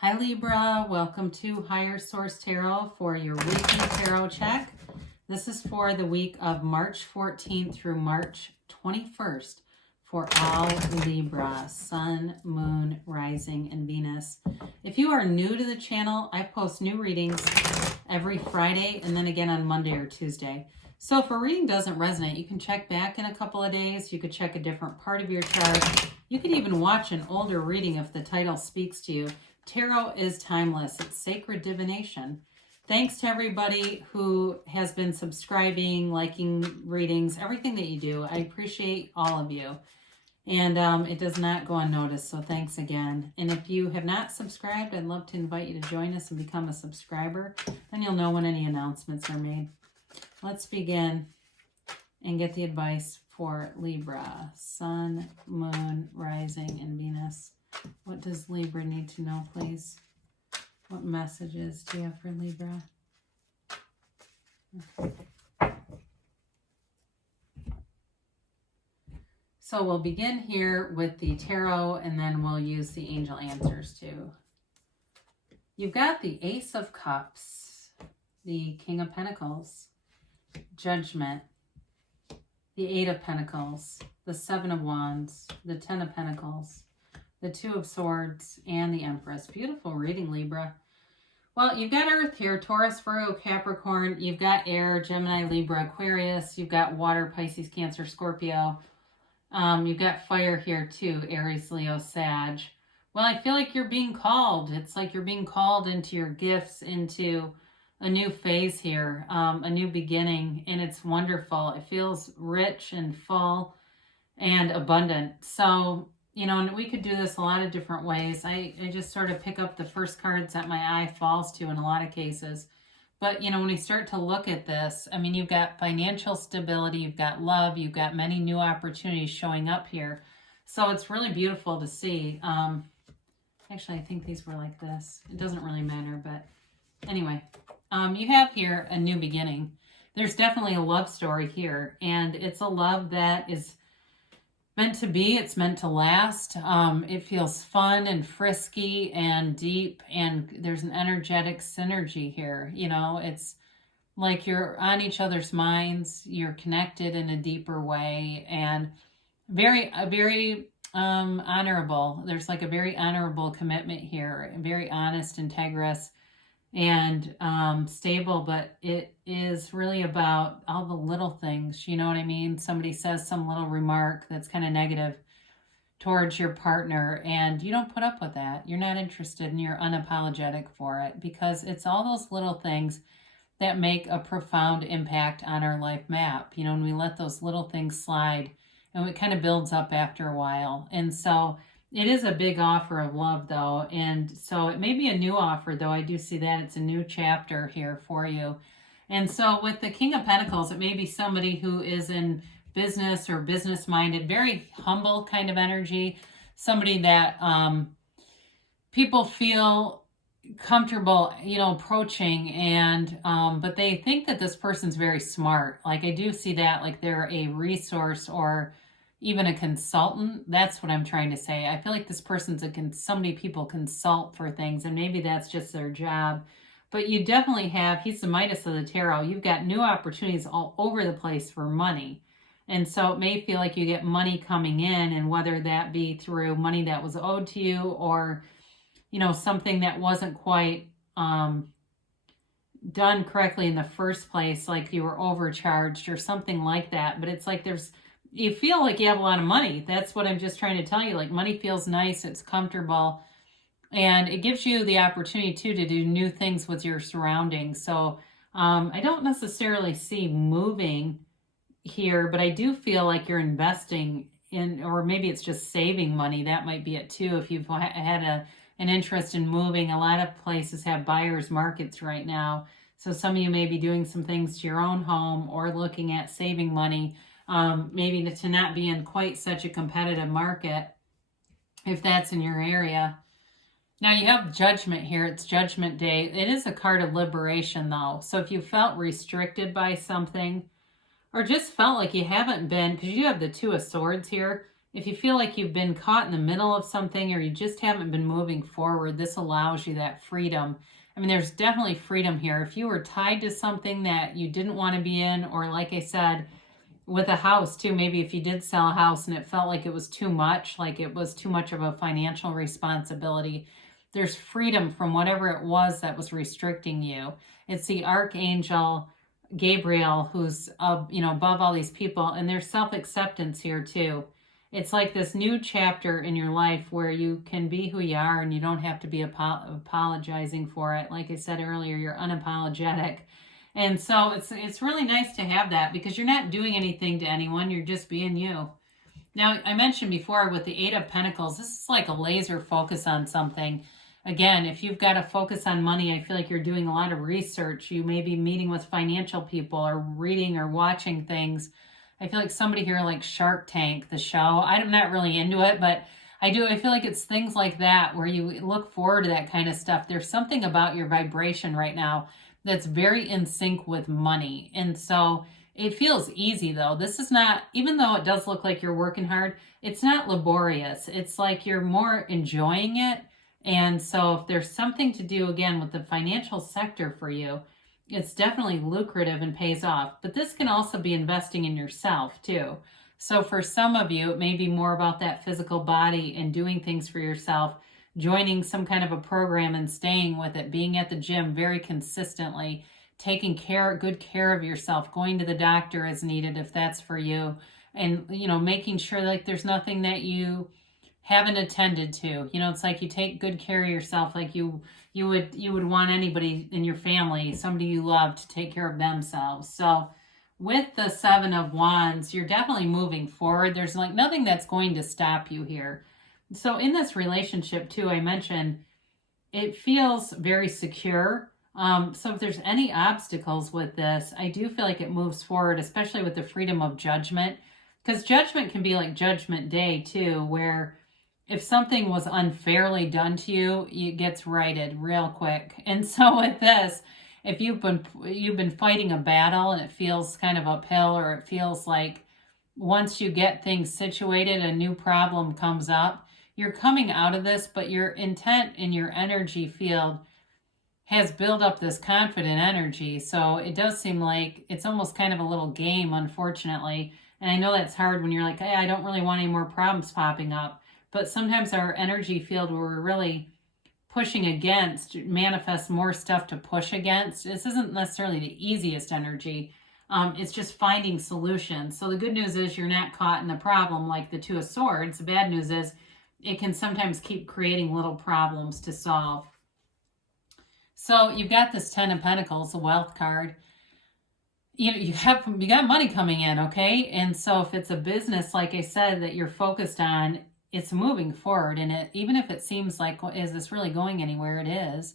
Hi Libra, welcome to Higher Source Tarot for your weekly tarot check. This is for the week of March 14th through March 21st for all Libra, Sun, Moon, Rising, and Venus. If you are new to the channel, I post new readings every Friday and then again on Monday or Tuesday. So if a reading doesn't resonate, you can check back in a couple of days. You could check a different part of your chart. You could even watch an older reading if the title speaks to you. Tarot is timeless. It's sacred divination. Thanks to everybody who has been subscribing, liking readings, everything that you do. I appreciate all of you. And it does not go unnoticed, so thanks again. And if you have not subscribed, I'd love to invite you to join us and become a subscriber. Then you'll know when any announcements are made. Let's begin and get the advice for Libra, Sun, Moon, Rising, and Venus. What does Libra need to know, please? What messages do you have for Libra? Okay. So we'll begin here with the tarot, and then we'll use the angel answers too. You've got the Ace of Cups, the King of Pentacles, Judgment, the Eight of Pentacles, the Seven of Wands, the Ten of Pentacles, the Two of Swords, and the Empress. Beautiful reading, Libra. Well, you've got Earth here, Taurus, Virgo, Capricorn. You've got Air, Gemini, Libra, Aquarius. You've got Water, Pisces, Cancer, Scorpio. You've got Fire here too, Aries, Leo, Sag. Well, I feel like you're being called. It's like you're being called into your gifts, into a new phase here, a new beginning, and it's wonderful. It feels rich and full and abundant. So, you know, and we could do this a lot of different ways. I just sort of pick up the first cards that my eye falls to in a lot of cases. But, you know, when we start to look at this, I mean, you've got financial stability, you've got love, you've got many new opportunities showing up here. So it's really beautiful to see. Actually, I think these were like this. It doesn't really matter, but anyway. You have here a new beginning. There's definitely a love story here, and it's a love that is meant to be. It's meant to last. It feels fun and frisky and deep, and there's an energetic synergy here. You know, it's like you're on each other's minds. You're connected in a deeper way, and very honorable. There's like a very honorable commitment here, very honest, integrous, and stable, but it is really about all the little things. You know what I mean? Somebody says some little remark that's kind of negative towards your partner, and you don't put up with that. You're not interested, and you're unapologetic for it, because it's all those little things that make a profound impact on our life map. You know, when we let those little things slide, and it kind of builds up after a while. And so it is a big offer of love, though, and so it may be a new offer, though. I do see that it's a new chapter here for you. And so with the King of Pentacles, it may be somebody who is in business or business-minded, very humble kind of energy, somebody that people feel comfortable, you know, approaching, and but they think that this person's very smart. Like, I do see that, like they're a resource or even a consultant. That's what I'm trying to say. I feel like this person's somebody people consult for things, and maybe that's just their job. But you definitely have, he's the Midas of the tarot. You've got new opportunities all over the place for money. And so it may feel like you get money coming in, and whether that be through money that was owed to you, or, you know, something that wasn't quite done correctly in the first place, like you were overcharged or something like that. But it's like you feel like you have a lot of money. That's what I'm just trying to tell you. Like, money feels nice, it's comfortable, and it gives you the opportunity too to do new things with your surroundings. So I don't necessarily see moving here, but I do feel like you're investing in, or maybe it's just saving money. That might be it too. If you've had an interest in moving, a lot of places have buyer's markets right now. So some of you may be doing some things to your own home, or looking at saving money. Maybe to not be in quite such a competitive market, if that's in your area. Now you have Judgment here. It's Judgment Day. It is a card of liberation, though. So if you felt restricted by something, or just felt like you haven't been, because you have the Two of Swords here, if you feel like you've been caught in the middle of something or you just haven't been moving forward, this allows you that freedom. I mean, there's definitely freedom here. If you were tied to something that you didn't want to be in, or like I said, with a house too, maybe if you did sell a house and it felt like it was too much, like it was too much of a financial responsibility, there's freedom from whatever it was that was restricting you. It's the Archangel Gabriel who's above all these people, and there's self-acceptance here too. It's like this new chapter in your life where you can be who you are and you don't have to be apologizing for it. Like I said earlier, you're unapologetic. And so it's really nice to have that because you're not doing anything to anyone. You're just being you. Now, I mentioned before with the Eight of Pentacles, this is like a laser focus on something. Again, if you've got a focus on money, I feel like you're doing a lot of research. You may be meeting with financial people or reading or watching things. I feel like somebody here like Shark Tank, the show. I'm not really into it, but I feel like it's things like that where you look forward to that kind of stuff. There's something about your vibration right now that's very in sync with money. And so it feels easy though. This is not, even though it does look like you're working hard, it's not laborious. It's like you're more enjoying it. And so if there's something to do, again, with the financial sector for you, it's definitely lucrative and pays off. But this can also be investing in yourself too. So for some of you, it may be more about that physical body and doing things for yourself, joining some kind of a program and staying with it, being at the gym very consistently, taking good care of yourself, going to the doctor as needed if that's for you, and making sure like there's nothing that you haven't attended to. It's like you take good care of yourself, like you would want anybody in your family, somebody you love, to take care of themselves. So with the Seven of Wands, you're definitely moving forward. There's like nothing that's going to stop you here. So in this relationship too, I mentioned it feels very secure. So if there's any obstacles with this, I do feel like it moves forward, especially with the freedom of judgment, because judgment can be like Judgment Day too, where if something was unfairly done to you, it gets righted real quick. And so with this, if you've been fighting a battle and it feels kind of uphill, or it feels like once you get things situated, a new problem comes up, you're coming out of this, but your intent in your energy field has built up this confident energy. So it does seem like it's almost kind of a little game, unfortunately. And I know that's hard when you're like, hey, I don't really want any more problems popping up. But sometimes our energy field where we're really pushing against manifests more stuff to push against. This isn't necessarily the easiest energy. It's just finding solutions. So the good news is you're not caught in the problem like the Two of Swords. The bad news is it can sometimes keep creating little problems to solve. So you've got this Ten of Pentacles, the wealth card. You got money coming in, okay? And so if it's a business, like I said, that you're focused on, it's moving forward. And even if it seems like, is this really going anywhere? It is.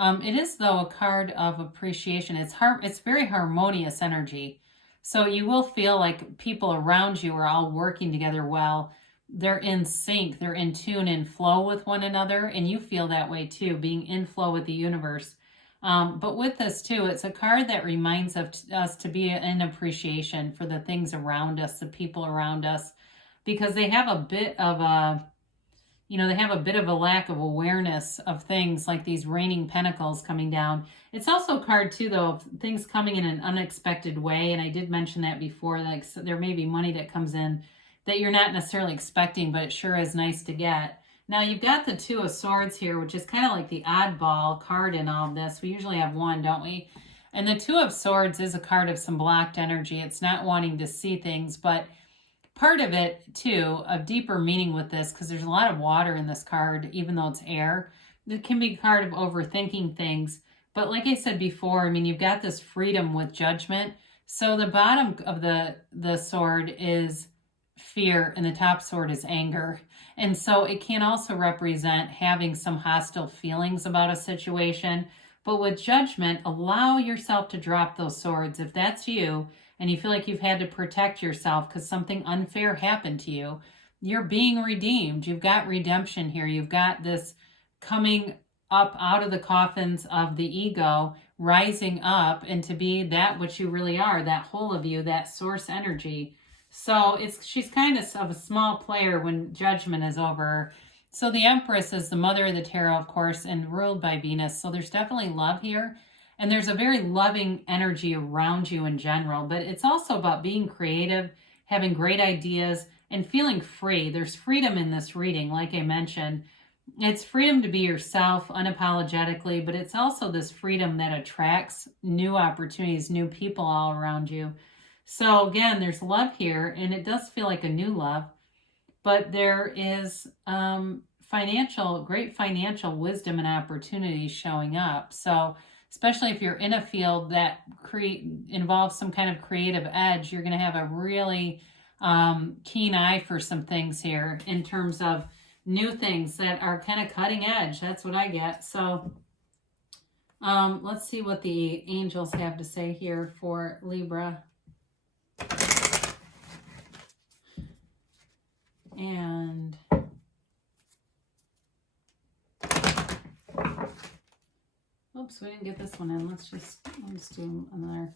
It is, though, a card of appreciation. It's very harmonious energy. So you will feel like people around you are all working together well. They're in sync. They're in tune and flow with one another. And you feel that way, too, being in flow with the universe. But with this, too, it's a card that reminds us to be in appreciation for the things around us, the people around us, because they have a bit of a lack of awareness of things like these raining pentacles coming down. It's also a card too, though, of things coming in an unexpected way. And I did mention that before, like so there may be money that comes in that you're not necessarily expecting, but it sure is nice to get. Now you've got the Two of Swords here, which is kind of like the oddball card in all of this. We usually have one, don't we? And the Two of Swords is a card of some blocked energy. It's not wanting to see things, but part of it, too, of deeper meaning with this, because there's a lot of water in this card, even though it's air, it can be a card of overthinking things. But like I said before, I mean, you've got this freedom with judgment. So the bottom of the sword is fear, and the top sword is anger. And so it can also represent having some hostile feelings about a situation. But with judgment, allow yourself to drop those swords. If that's you, and you feel like you've had to protect yourself because something unfair happened to you, you're being redeemed. You've got redemption here. You've got this coming up out of the coffins of the ego, rising up and to be that which you really are, that whole of you, that source energy. So she's kind of a small player when judgment is over her. So the Empress is the mother of the tarot, of course, and ruled by Venus. So there's definitely love here. And there's a very loving energy around you in general. But it's also about being creative, having great ideas, and feeling free. There's freedom in this reading, like I mentioned. It's freedom to be yourself unapologetically, but it's also this freedom that attracts new opportunities, new people all around you. So again, there's love here, and it does feel like a new love, but there is great financial wisdom and opportunities showing up. So especially if you're in a field that involves some kind of creative edge, you're going to have a really keen eye for some things here in terms of new things that are kind of cutting edge. That's what I get. So let's see what the angels have to say here for Libra. And oops, we didn't get this one in. Let's just do another.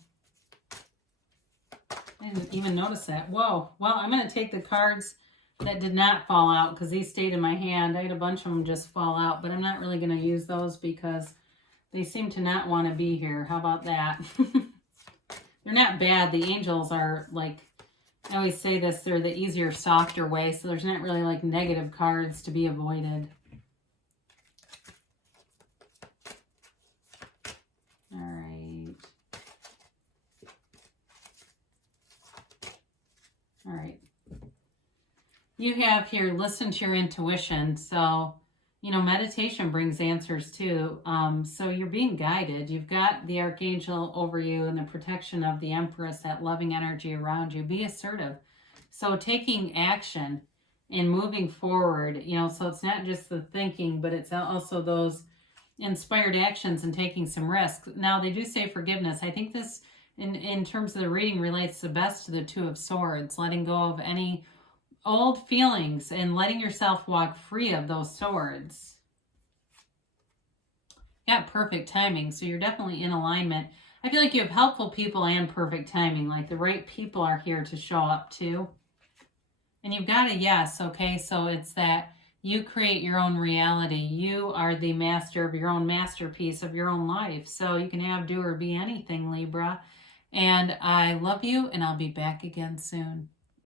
I didn't even notice that. Whoa. Well, I'm going to take the cards that did not fall out because these stayed in my hand. I had a bunch of them just fall out, but I'm not really going to use those because they seem to not want to be here. How about that? They're not bad. The angels are like, I always say this, they're the easier, softer way, so there's not really like negative cards to be avoided. All right. All right. You have here, listen to your intuition. So, you know, meditation brings answers too. So you're being guided. You've got the archangel over you and the protection of the Empress, that loving energy around you. Be assertive. So taking action and moving forward, you know, so it's not just the thinking, but it's also those inspired actions and taking some risks. Now, they do say forgiveness. I think this, in terms of the reading, relates the best to the Two of Swords, letting go of any old feelings and letting yourself walk free of those swords. Got perfect timing, so you're definitely in alignment. I feel like you have helpful people and perfect timing, like the right people are here to show up too. And you've got a yes, okay? So it's that you create your own reality. You are the master of your own masterpiece of your own life. So you can have, do, or be anything, Libra. And I love you, and I'll be back again soon.